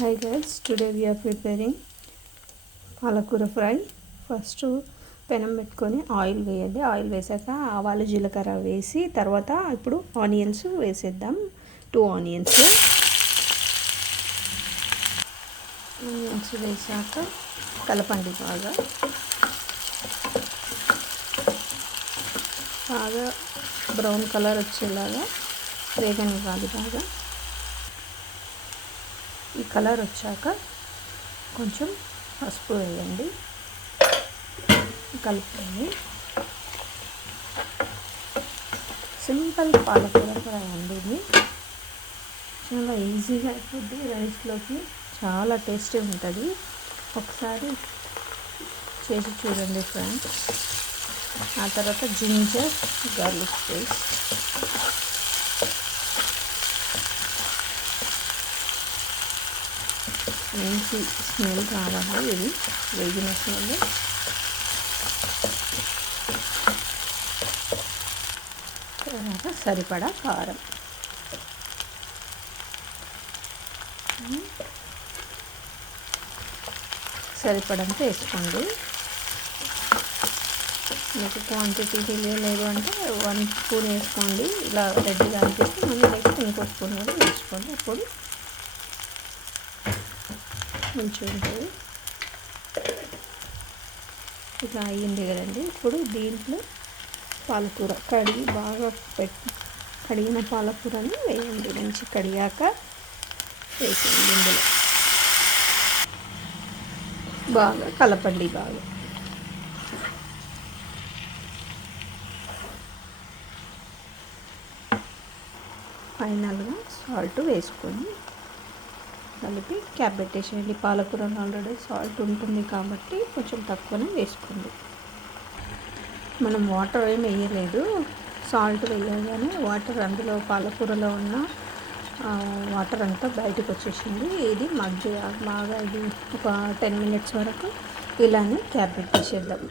Hi guys, today we are preparing పాలకూర fry. First పెనం పెట్టుకొని ఆయిల్ వేయండి. ఆయిల్ వేసాక ఆవాలు జీలకర్ర వేసి తర్వాత ఇప్పుడు ఆనియన్స్ వేసేద్దాం. 2 ఆనియన్స్ వేసాక కలపండి. బాగా బ్రౌన్ కలర్ వచ్చేలాగా వేగనివ్వాలి. బాగా ఈ కలర్ వచ్చాక కొంచెం పసుపు వేయండి, కలుపుకోండి. సింపుల్ పాలకూర ఫ్రై అండి. ఇది చాలా ఈజీగా అయిపోద్ది. రైస్లోకి చాలా టేస్టీ ఉంటుంది. ఒకసారి చేసి చూడండి ఫ్రెండ్స్. ఆ తర్వాత జింజర్ గార్లిక్ పేస్ట్, మంచి స్మెల్ కావాలి. ఇది వేగిన స్మెల్. తర్వాత సరిపడా కారం, సరిపడంత వేసుకోండి. మీకు క్వాంటిటీ తెలియలేదు అంటే 1 స్పూన్ వేసుకోండి. ఇలా రెడ్డిగా అనిపిస్తే మళ్ళీ నెక్స్ట్ ఇంకో స్పూన్ కూడా వేసుకోండి. అప్పుడు మంచిగా ఉంటుంది. ఇట్లా అయ్యింది కదండి. ఇప్పుడు దీంట్లో పాలకూర కడిగిన పాలకూరని వేయండి. మంచి కడిగాక వేసేయండి. ఇందులో బాగా కలపండి. బాగా ఫైనల్గా సాల్ట్ వేసుకొని కలిపి క్యాప్ పెట్టేసేయండి. పాలకూరలో ఆల్రెడీ సాల్ట్ ఉంటుంది కాబట్టి కొంచెం తక్కువనే వేసుకోండి. మనం వాటర్ ఏమి వేయలేదు. సాల్ట్ వేయగానే వాటర్ అందులో పాలకూరలో ఉన్న వాటర్ అంతా బయటకు వచ్చేసింది. ఇది బాగా ఇది ఒక 10 మినిట్స్ వరకు ఇలానే క్యాప్ పెట్టేసేద్దాం.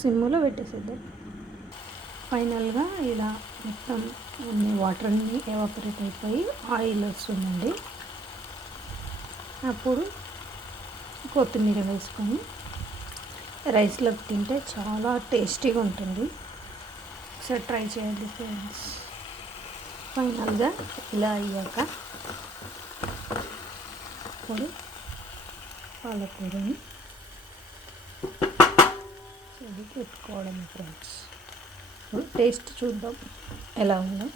సిమ్లో పెట్టేసేద్దాం. ఫైనల్గా ఇలా మొత్తం అన్ని వాటర్ అన్నీ ఎవాపరేట్ అయిపోయి ఆయిల్ వస్తుందండి. అప్పుడు కొత్తిమీర వేసుకొని రైస్లో తింటే చాలా టేస్టీగా ఉంటుంది. ఒకసారి ట్రై చేయండి ఫ్రెండ్స్. ఫైనల్గా ఇలా అయ్యాక ఇప్పుడు పాలకూరని పెట్టుకోవడం ఫ్రెండ్స్. టేస్ట్ చూద్దాం ఎలా ఉందో.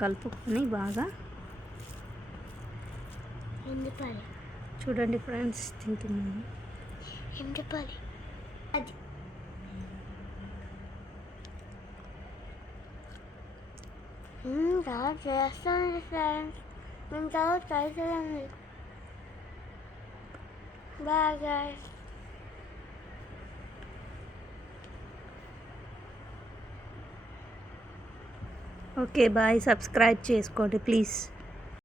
కలుపుకొని బాగా చూడండి ఫ్రెండ్స్. తింటున్నాను. చాలా చేస్తాను ఫ్రెండ్స్. మేము చాలా ట్రై చేయండి. Bye guys. Okay bye. Subscribe చేసుకోండి ప్లీజ్.